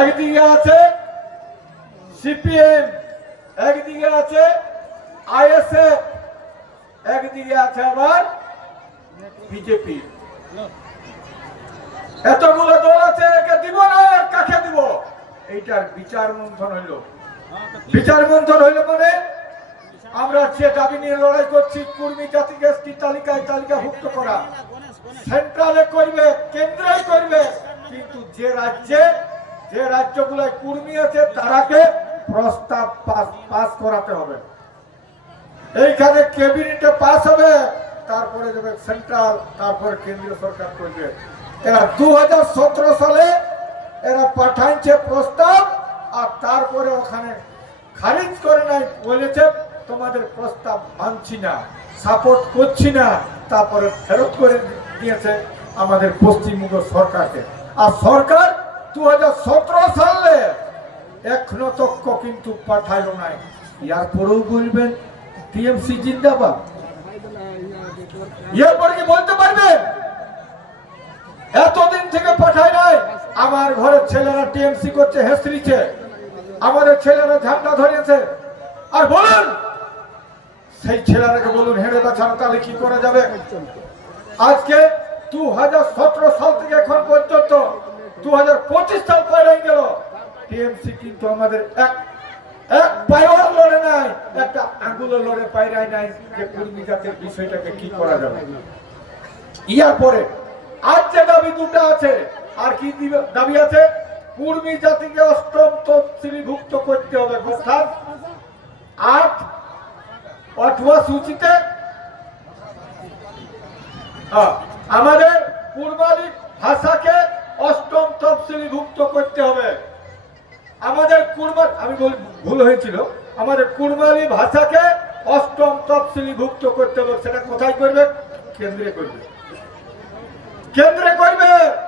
একদিকে আছে সিপিএম, একদিকে আছে আইএসএফ, একদিকে আছে আবার বিজেপি। এতগুলো দল আছে, একে দিব না, আর কাকে দিব? এইটার বিচার মন্থন হইল। বিচার মন্থন হইল মানে আমরা যে দাবি নিয়ে লড়াই করছি, কুর্মী জাতিকে এসটি তালিকায় তালিকাভুক্ত করা। সেন্ট্রালে করবে কেন্দ্রে করবে, কিন্তু যে রাজ্যে যে রাজ্যগুলোয় কুর্মী আছে তারাকে প্রস্তাব পাস করাতে হবে। এইখানে ক্যাবিনেটে পাস হবে, তারপরে যাবে সেন্ট্রাল, তারপরে কেন্দ্রীয় সরকার করবে। এরা দু সালে এরা পাঠাইছে প্রস্তাব, আর তারপরে ওখানে খারিজ করে নাই, বলেছে, তোমাদের প্রস্তাব মানছি না, সাপোর্ট করছি না। তারপরে ফেরত করে দিয়েছে আমাদের পশ্চিমবঙ্গ সরকারকে। আর সরকার দু হাজার সতেরো সালে এখনও তক্ক কিন্তু পাঠাইল নাই। ইয়ার পরেও বলবেন, টিএমসি জিন্দাবাদ। ইয়ার পরে কি বলতে পারবেন এতদিন থেকে পাঠায় নাই, আমার ঘরের ছেলেরা টিএমসি করছে হেসরিছে আমাদের ছেলেরা ঝান্ডা ধরেছে আর বলুন, সেই ছেলেরাকে বলুন, হেঁড়ে বাঁচানো, তাহলে কি করা যাবে? আজকে দু হাজার সতেরো সাল থেকে এখন পর্যন্ত আর যে দাবি দুটো আছে, আর কি দাবি আছে? কুর্মী জাতিকে অষ্টম তফসিলিভুক্ত করতে হবে, অর্থাৎ আট অথবা সূচিতে আমাদের পূর্বালিক ভাষাকে অষ্টম তফসিলিভুক্ত করতে হবে। আমাদের কুরবান, আমি বলি ভুল হয়েছিল। আমাদের কুরবানি ভাষাকে অষ্টম তফসিলিভুক্ত করতে হবে। সেটা কোথায় করবে? কেন্দ্রে করবে। কেন্দ্রে করবে।